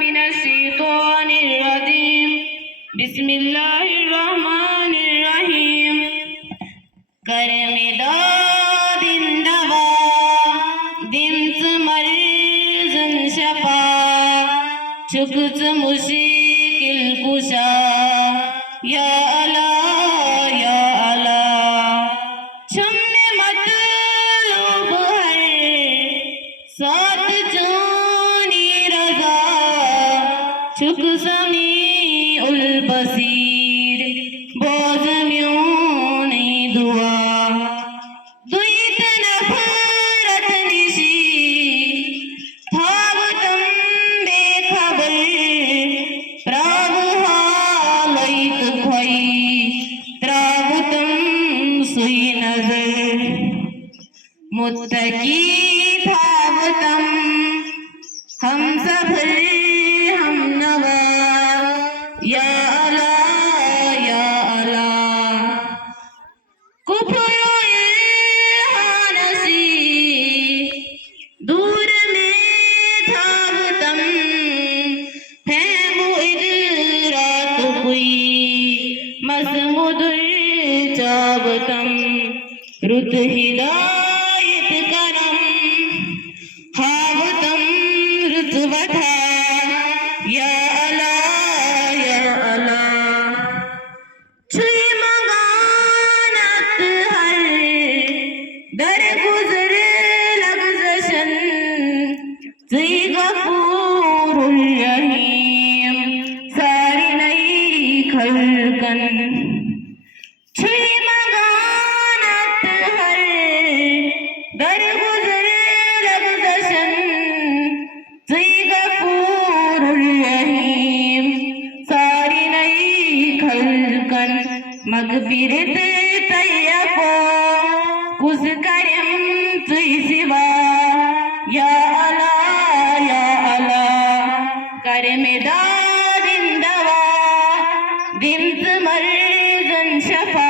من الشيطان الرجيم بسم الله الرحمن الرحيم करमेदा दिंदवा दिमच मर्जन शफा चुकच मुश्किल कुशा या अला या अला छमने मतलूब है साथ जानी रजा चुक समी उल बसीर बोझ म्यों नहीं दुआ दुईत नफरत निशी थाव तम बेखबर प्राव हालैत खोई त्राव तम सुई नजर मुत्तकी थाव तम हम सफर हम नवा या अला या अला कुफर हानसी दूर में थाव तम फैमु इदरात हुई मसमुदुल चावतम रुत हिदायत करम हावतम रुत वठा या अला या अला छुई मगानत हर दर गुजर लगजशन तुई गफूरुल रहीम सारी नई खलकन छुई मगानत हर दर गुजर लगजशन तुई गफूरुल रहीम सारी नई खलकन मगफिरत तैयफो कुछ करम तुई सिवा या अला या अला करमेदा दिंदवा दिमच मर्जन शफा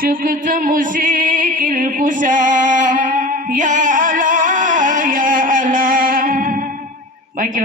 चुकच मुश्किल कुशा या अला या अला बाकी